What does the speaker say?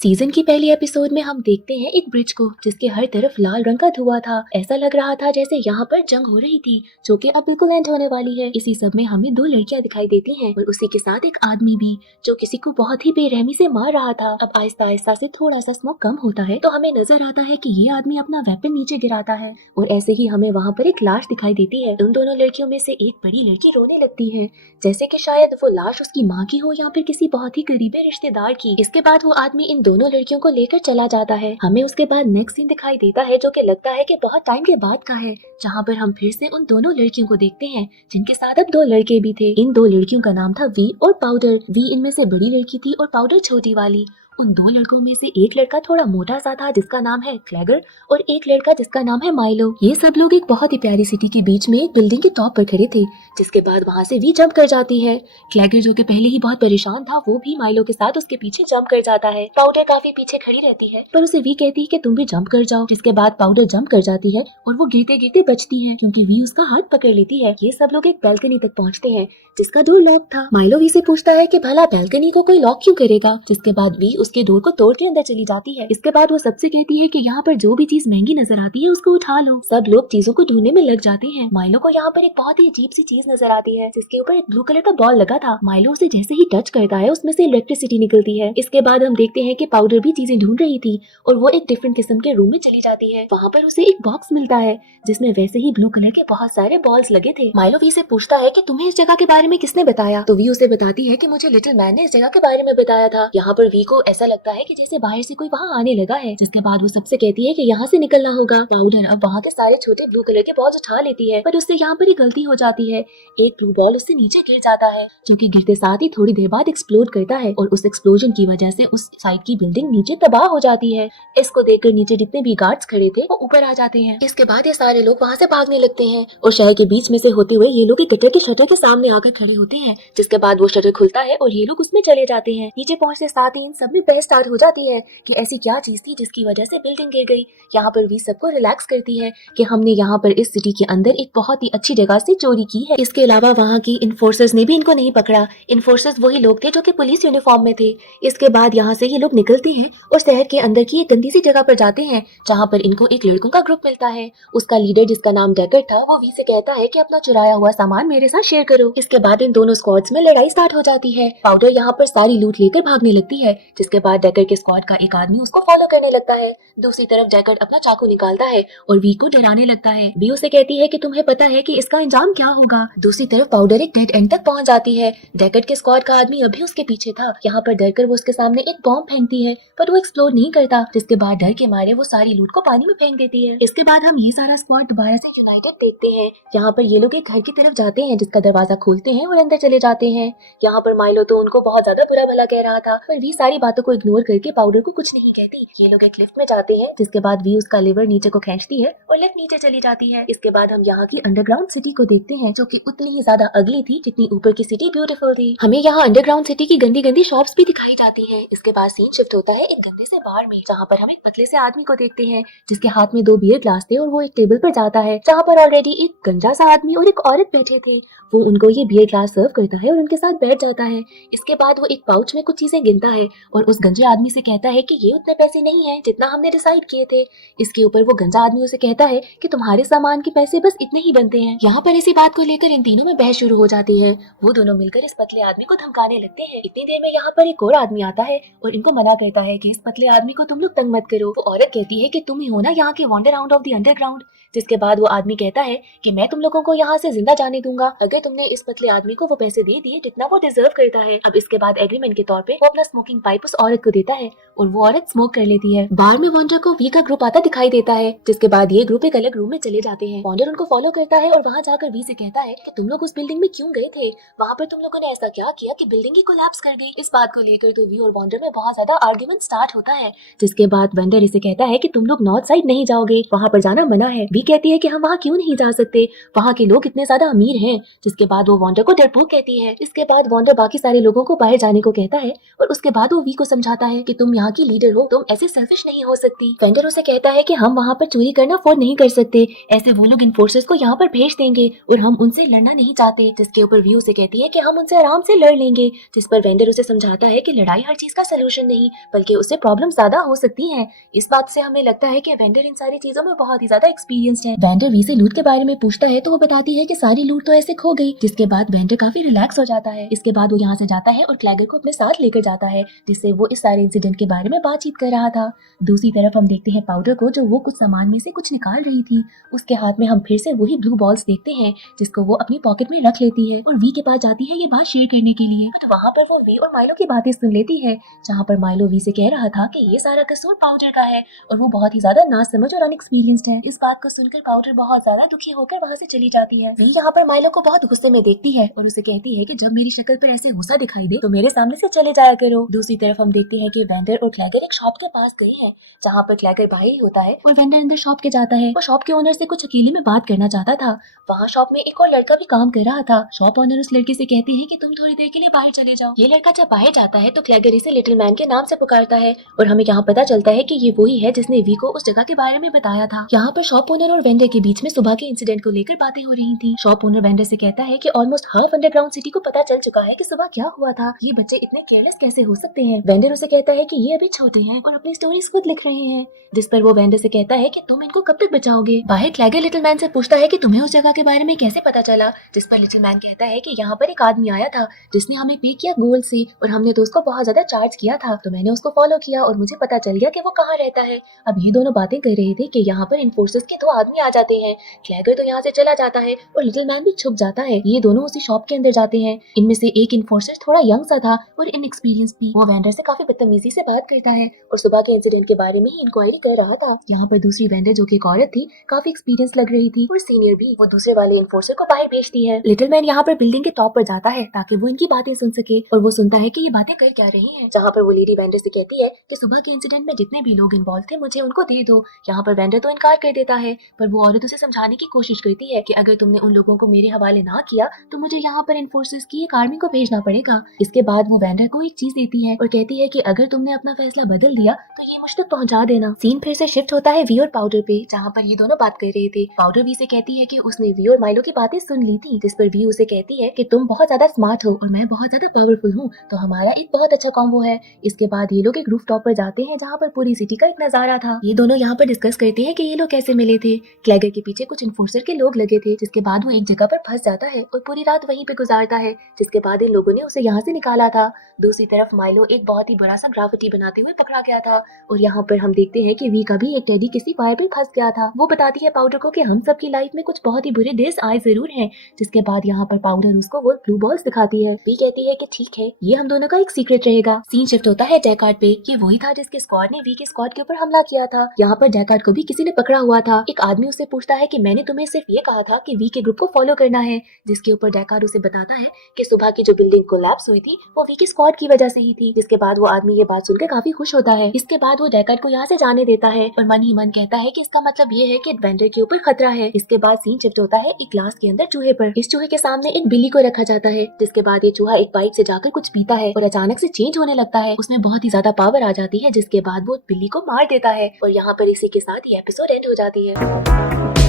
Season की पहली episode में हम देखते हैं एक ब्रिज को जिसके हर तरफ लाल रंग का धुआं था। ऐसा लग रहा था जैसे यहाँ पर जंग हो रही थी जो कि अब बिल्कुल एंड होने वाली है। इसी सब में हमें दो लड़कियां दिखाई देती हैं और उसी के साथ एक आदमी भी जो किसी को बहुत ही बेरहमी से मार रहा था। अब आहिस्ता आहिस्ता से थोड़ा सा स्मोक कम होता है तो हमें नजर आता है कि ये आदमी अपना वेपन नीचे गिराता है और ऐसे ही हमें वहाँ पर एक लाश दिखाई देती है। उन दोनों लड़कियों में से एक बड़ी लड़की रोने लगती है जैसे कि शायद वो लाश उसकी माँ की हो या फिर किसी बहुत ही करीबी रिश्तेदार की। इसके बाद वो आदमी इन दोनों लड़कियों को लेकर चला जाता है। हमें उसके बाद नेक्स्ट सीन दिखाई देता है जो कि लगता है कि बहुत टाइम के बाद का है, जहाँ पर हम फिर से उन दोनों लड़कियों को देखते हैं जिनके साथ अब दो लड़के भी थे। इन दो लड़कियों का नाम था वी और पाउडर। वी इनमें से बड़ी लड़की थी और पाउडर छोटी वाली। उन दो लड़कों में से एक लड़का थोड़ा मोटा सा था जिसका नाम है क्लेगर और एक लड़का जिसका नाम है माइलो। ये सब लोग एक बहुत ही प्यारी सिटी के बीच में एक बिल्डिंग के टॉप पर खड़े थे, जिसके बाद वहाँ से वी जंप कर जाती है। क्लेगर जो कि पहले ही बहुत परेशान था वो भी माइलो के साथ उसके पीछे जंप कर जाता है। पाउडर काफी पीछे खड़ी रहती है पर उसे वी कहती है कि तुम भी जंप कर जाओ, जिसके बाद पाउडर जंप कर जाती है और वो गिरते गिरते बचती है क्योंकि वी उसका हाथ पकड़ लेती है। ये सब लोग एक बैल्कनी तक पहुँचते हैं जिसका डोर लॉक था। माइलो वी से पूछता है कि भला बैल्कनी को कोई लॉक क्यों करेगा, जिसके बाद वी उसके डोर को तोड़ के अंदर चली जाती है। इसके बाद वो सबसे कहती है कि यहाँ पर जो भी चीज महंगी नजर आती है उसको उठा लो। सब लोग चीजों को ढूंढने में लग जाते हैं। माइलो को यहाँ पर एक बहुत ही अजीब सी चीज नजर आती है जिसके ऊपर एक ब्लू कलर का बॉल लगा था। माइलो उसे जैसे ही टच करता है उसमें से इलेक्ट्रिसिटी निकलती है। इसके बाद हम देखते हैं कि पाउडर भी चीजें ढूंढ रही थी और वो एक डिफरेंट किस्म के रूम में चली जाती है। वहाँ पर उसे एक बॉक्स मिलता है जिसमें वैसे ही ब्लू कलर के बहुत सारे बॉल्स लगे थे। माइलो वी से पूछता है कि तुम्हें इस जगह के बारे में किसने बताया, तो वी उसे बताती है कि मुझे लिटिल मैन ने इस जगह के बारे में बताया था। यहाँ पर वी को ऐसा लगता है कि जैसे बाहर से कोई वहाँ आने लगा है। जिसके बाद वो सबसे कहती है कि यहाँ से निकलना होगा। पाउडर अब वहाँ के सारे छोटे ब्लू कलर के बॉल्स उठा लेती है पर उससे यहाँ पर एक गलती हो जाती है। एक ब्लू बॉल उससे नीचे गिर जाता है जो कि गिरते साथ ही थोड़ी देर बाद एक्सप्लोड करता है और उस एक्सप्लोजन की वजह से उस साइड की बिल्डिंग नीचे तबाह हो जाती है। इसको देखकर नीचे जितने भी गार्ड्स खड़े थे वो ऊपर आ जाते हैं। इसके बाद ये सारे लोग वहाँ से भागने लगते हैं और शहर के बीच में से होते हुए ये लोग एक गटर के शटर के सामने आकर खड़े होते हैं। जिसके बाद वो शटर खुलता है और ये लोग उसमें चले जाते हैं। नीचे पहुँचते साथ ही इन सब में बहस स्टार्ट हो जाती है कि ऐसी क्या चीज थी जिसकी वजह से बिल्डिंग गिर गई। यहाँ पर वी सबको रिलैक्स करती है कि हमने यहाँ पर इस सिटी के अंदर एक बहुत ही अच्छी जगह से चोरी की है। इसके अलावा वहाँ की इन्फोर्सर्स ने भी इनको नहीं पकड़ा। इन्फोर्सर्स वही लोग थे जो कि पुलिस यूनिफॉर्म में थे। इसके बाद यहाँ से ये लोग निकलते हैं और शहर के अंदर की एक गंदी सी जगह पर जाते हैं जहाँ पर इनको एक लड़कों का ग्रुप मिलता है। उसका लीडर जिसका नाम डेकर था वो वी से कहता है कि अपना चुराया हुआ सामान मेरे साथ शेयर करो। इसके बाद इन दोनों स्क्वाड्स में लड़ाई स्टार्ट हो जाती है। पाउडर यहाँ पर सारी लूट लेकर भागने लगती है जिसके बाद डेकर के स्क्वाड का एक आदमी उसको फॉलो करने लगता है। दूसरी तरफ जैकेट अपना चाकू निकालता है और वी को डराने लगता है। वी उसे कहती है कि तुम्हें पता है कि इसका अंजाम क्या होगा। दूसरी तरफ पाउडर एक डेड एंड तक पहुंच जाती है। जैकेट के स्क्वाड का आदमी अभी उसके पीछे था। यहाँ पर डरकर वो उसके सामने एक बॉम्ब फेंकती है पर वो एक्सप्लोड नहीं करता, जिसके बाद डर के मारे वो सारी लूट को पानी में फेंक देती है। इसके बाद हम ये सारा स्क्वाड दोबारा से यूनाइटेड देखते हैं। यहाँ पर ये लोग एक घर की तरफ जाते हैं जिसका दरवाजा खोलते हैं और अंदर चले जाते हैं। यहाँ पर माइलो तो उनको बहुत ज्यादा बुरा भला कह रहा था पर वी सारी बातों को इग्नोर करके पाउडर को कुछ नहीं कहती। ये लोग एक लिफ्ट में जाते हैं जिसके बाद वी उसका लिवर नीचे को खींचती है और लिफ्ट नीचे चली जाती है। इसके बाद हम यहाँ की अंडरग्राउंड सिटी को देखते हैं जो कि उतनी ही ज्यादा अगली थी जितनी ऊपर की सिटी ब्यूटीफुल थी। हमें यहाँ अंडरग्राउंड सिटी की गंदी गंदी शॉप्स भी दिखाई जाती है। इसके बाद सीन शिफ्ट होता है एक गंदे से बार में जहाँ पर हम एक पतले से आदमी को देखते हैं जिसके हाथ में दो बियर ग्लास थे और वो एक टेबल पर जाता है जहाँ पर ऑलरेडी एक गंजा सा आदमी और एक औरत बैठे थे। वो उनको ये बियर ग्लास सर्व करता है और उनके साथ बैठ जाता है। इसके बाद वो एक पाउच में कुछ चीजें गिनता है और उस गंजे आदमी से कहता है कि ये उतने पैसे नहीं है जितना हमने डिसाइड किए थे। इसके ऊपर वो गंजा आदमी उसे कहता है कि तुम्हारे सामान के पैसे बस इतने ही बनते हैं। यहाँ पर इसी बात को लेकर इन तीनों में बहस शुरू हो जाती है। वो दोनों मिलकर इस पतले आदमी को धमकाने लगते हैं। इतनी देर में यहाँ पर एक और आदमी आता है और इनको मना करता है कि इस पतले आदमी को तुम लोग तंग मत करो। वो औरत कहती है कि तुम ही हो ना यहाँ के wander round of the underground. जिसके बाद वो आदमी कहता है कि मैं तुम लोगों को यहाँ से जिंदा जाने दूंगा अगर तुमने इस पतले आदमी को वो पैसे दे दिए जितना वो डिजर्व करता है। अब इसके बाद एग्रीमेंट के तौर पे वो अपना स्मोकिंग पाइप उस औरत को देता है और वो औरत स्मोक कर लेती है। बार में वॉन्डर को वी का ग्रुप आता दिखाई देता है जिसके बाद ये ग्रुप एक अलग रूम में चले जाते हैं। वॉन्डर उनको फॉलो करता है और वहाँ जाकर वी से कहता है कि तुम लोग उस बिल्डिंग में क्यों गए थे, वहाँ पर तुम लोगों ने ऐसा क्या किया कि बिल्डिंग ही कोलैप्स कर गई। इस बात को लेकर तो वी और वॉन्डर में बहुत ज्यादा आर्ग्यूमेंट स्टार्ट होता है जिसके बाद वॉन्डर इसे कहता है कि तुम लोग नॉर्थ साइड नहीं जाओगे, वहाँ पर जाना मना है। वी कहती है कि हम वहाँ क्यों नहीं जा सकते, वहाँ के लोग इतने ज्यादा अमीर हैं। जिसके बाद वो वॉन्डर को डरपोक कहती है। इसके बाद वॉन्डर बाकी सारे लोगों को बाहर जाने को कहता है और उसके बाद वो वी को समझाता है कि तुम यहाँ की लीडर हो, तुम ऐसे सेल्फिश नहीं हो सकती। वेंडर उसे कहता है कि हम वहाँ पर चोरी करना अफोर्ड नहीं कर सकते, ऐसे वो लोग इन्फोर्सर्स को यहाँ पर भेज देंगे और हम उनसे लड़ना नहीं चाहते। जिसके ऊपर वी उसे कहती है कि हम उनसे आराम से लड़ लेंगे। जिस पर वेंडर उसे समझाता है कि लड़ाई हर चीज का सोल्यूशन नहीं, बल्कि उससे प्रॉब्लम ज्यादा हो सकती है। इस बात से हमें लगता है कि वेंडर इन सारी चीजों में बहुत ही ज्यादा एक्सपीरियंस्ड है। वेंडर वी से लूट के बारे में पूछता है तो वो बताती है कि सारी लूट तो ऐसे खो गई। जिसके बाद वेंडर काफी रिलैक्स हो जाता है। इसके बाद वो यहाँ से जाता है और क्लैगर को अपने साथ लेकर जाता है, जिससे वो इस सारे इंसिडेंट के बारे में बातचीत कर रहा था। दूसरी तरफ हम देखते हैं पाउडर को, जो वो कुछ सामान में से कुछ निकाल रही थी। उसके हाथ में हम फिर से वही ब्लू बॉल्स देखते हैं, जिसको वो अपनी पॉकेट में रख लेती है और वी के पास जाती है ये बात शेयर करने के लिए। तो वहाँ पर वो वी और माइलो की बातें सुन लेती है, जहाँ पर माइलो वी से कह रहा था कि ये सारा कसूर पाउडर का है और वो बहुत ही ज्यादा नासमझ और अनएक्सपीरियंस्ड है। इस बात को सुनकर पाउडर बहुत ज्यादा दुखी होकर वहाँ से चली जाती है। वी यहाँ पर माइलो को बहुत गुस्से में देखती है और उसे कहती है कि जब मेरी शक्ल पर ऐसे गुस्सा दिखाई दे तो मेरे सामने से चले जाया करो। दूसरी तरफ हम देखते हैं कि वेंडर और क्लैगर एक शॉप के पास गए हैं, जहाँ पर क्लैगर बाहर ही होता है और वेंडर अंदर शॉप के जाता है। वो शॉप के ओनर से कुछ अकेले में बात करना चाहता था। वहाँ शॉप में एक और लड़का भी काम कर रहा था। शॉप ओनर उस लड़के से कहते हैं कि तुम थोड़ी देर के लिए बाहर चले जाओ। ये लड़का जब बाहर जाता है तो क्लैगर इसे लिटिल मैन के नाम से पुकारता है और हमें यहाँ पता चलता है कि ये वही है जिसने वी को उस जगह के बारे में बताया था। यहाँ पर शॉप ओनर और वेंडर के बीच में सुबह के इंसिडेंट को लेकर बातें हो रही थी। शॉप ओनर वेंडर से कहता है कि ऑलमोस्ट हाफ अंडरग्राउंड सिटी को पता चल चुका है कि सुबह क्या हुआ था। ये बच्चे इतने केयरलेस कैसे हो सकते हैं। वेंडर उसे कहता है कि ये अभी छोटे हैं और अपनी स्टोरीज खुद लिख रहे हैं। जिस पर वो वेंडर से कहता है कि तुम इनको कब तक बचाओगे। बाहर क्लैगर लिटिल मैन से पूछता है कि तुम्हें उस जगह के बारे में कैसे पता चला। जिस पर लिटिल मैन कहता है कि यहाँ पर एक आदमी आया था जिसने हमें पे किया गोल्ड से और हमने तो उसको बहुत ज्यादा चार्ज किया था, तो मैंने उसको फॉलो किया और मुझे पता चल गया कि वो कहाँ रहता है। अब ये दोनों बातें कर रहे थे कि यहाँ पर इन्फोर्सर्स के दो आदमी आ जाते हैं। क्लैगर तो यहाँ से चला जाता है और लिटिल मैन भी छुप जाता है। ये दोनों उसी शॉप के अंदर जाते हैं। इनमें से एक इन्फोर्सर थोड़ा यंग सा था और इनएक्सपीरियंस भी। वो वेंडर से काफी बदतमीजी से बात करता है और सुबह के इंसिडेंट के बारे में ही इंक्वायरी कर रहा था। यहाँ पर दूसरी वेंडर, जो कि एक औरत थी, काफी एक्सपीरियंस लग रही थी और सीनियर भी, वो दूसरे वाले इन्फोर्सर को बाहर भेजती है। लिटिल मैन यहाँ पर बिल्डिंग के टॉप पर जाता है ताकि वो इनकी बातें सुन सके और वो सुनता है कि ये बातें कर क्या रही हैं। जहाँ पर वो लेडी वेंडर से कहती है कि सुबह के इंसिडेंट में जितने भी लोग इन्वॉल्व थे मुझे उनको दे दो। यहाँ पर वेंडर तो इनकार कर देता है, पर वो औरत उसे समझाने की कोशिश करती है कि अगर तुमने उन लोगों को मेरे हवाले ना किया तो मुझे यहाँ पर इन्फोर्सर्स की एक आर्मी को भेजना पड़ेगा। इसके बाद वो वेंडर को एक चीज देती है और कहती है कि अगर तुमने अपना फैसला बदल दिया तो ये मुझ तक पहुँचा देना। सीन फिर से शिफ्ट होता है वी और पाउडर पे, जहाँ पर ये दोनों बात कर रहे थे। पाउडर वी से कहती है कि उसने वी और माइलो की बातें सुन ली थी, जिस पर वी उसे कहती है कि तुम बहुत ज्यादा स्मार्ट हो और मैं बहुत ज्यादा पावरफुल हूँ, तो हमारा एक बहुत अच्छा कॉम्बो है। इसके बाद ये लोग एक रूफ टॉप पर जाते हैं, जहाँ पर पूरी सिटी का एक नजारा था। ये दोनों यहाँ पर डिस्कस करते हैं कि ये लोग कैसे मिले थे। क्लैगर के पीछे कुछ इन्फोर्सर के लोग लगे थे, जिसके बाद वो एक जगह पर फंस जाता है और पूरी रात वहीं पे गुजारता है, जिसके बाद इन लोगों ने उसे यहाँ से निकाला था। दूसरी तरफ माइलो एक बहुत ही बड़ा सा ग्राफिटी बनाते हुए पकड़ा गया था और यहाँ पर हम देखते हैं कि वी का भी एक टेडी किसी फायर पे फंस गया था। वो बताती है पाउडर को कि हम सब की लाइफ में कुछ बहुत ही बुरे डेज आए जरूर हैं। जिसके बाद यहाँ पर पाउडर उसको वो ब्लू बॉल्स दिखाती है। वी कहती है कि ठीक है, ये हम दोनों का एक सीक्रेट रहेगा। सीन शिफ्ट होता है डेकार्ड पे। ये वही था जिसके स्क्वाड ने वी के स्क्वाड के ऊपर हमला किया था। यहाँ पर डेकार्ड को भी किसी ने पकड़ा हुआ था। एक आदमी उससे पूछता है कि मैंने तुम्हें सिर्फ ये कहा था कि वी के ग्रुप को फॉलो करना है, जिसके ऊपर डेकार्ड उसे बताता है कि सुबह की जो बिल्डिंग कोलैप्स हुई थी वो वी के स्क्वाड की वजह से ही थी। जिसके बाद वो आदमी ये बात सुनकर काफी खुश होता है। इसके बाद वो डेकार्ड को यहाँ से जाने देता है और मन ही मन कहता है कि इसका मतलब ये है कि वेंडर के ऊपर खतरा है। इसके बाद सीन शिफ्ट होता है एक ग्लास के अंदर चूहे पर। इस चूहे के सामने एक बिल्ली को रखा जाता है, जिसके बाद ये चूहा एक बाइट से जाकर कुछ पीता है और अचानक से चेंज होने लगता है। उसमें बहुत ही ज्यादा पावर आ जाती है, जिसके बाद वो बिल्ली को मार देता है और यहाँ पर इसी के साथ ये एपिसोड एंड हो जाती है।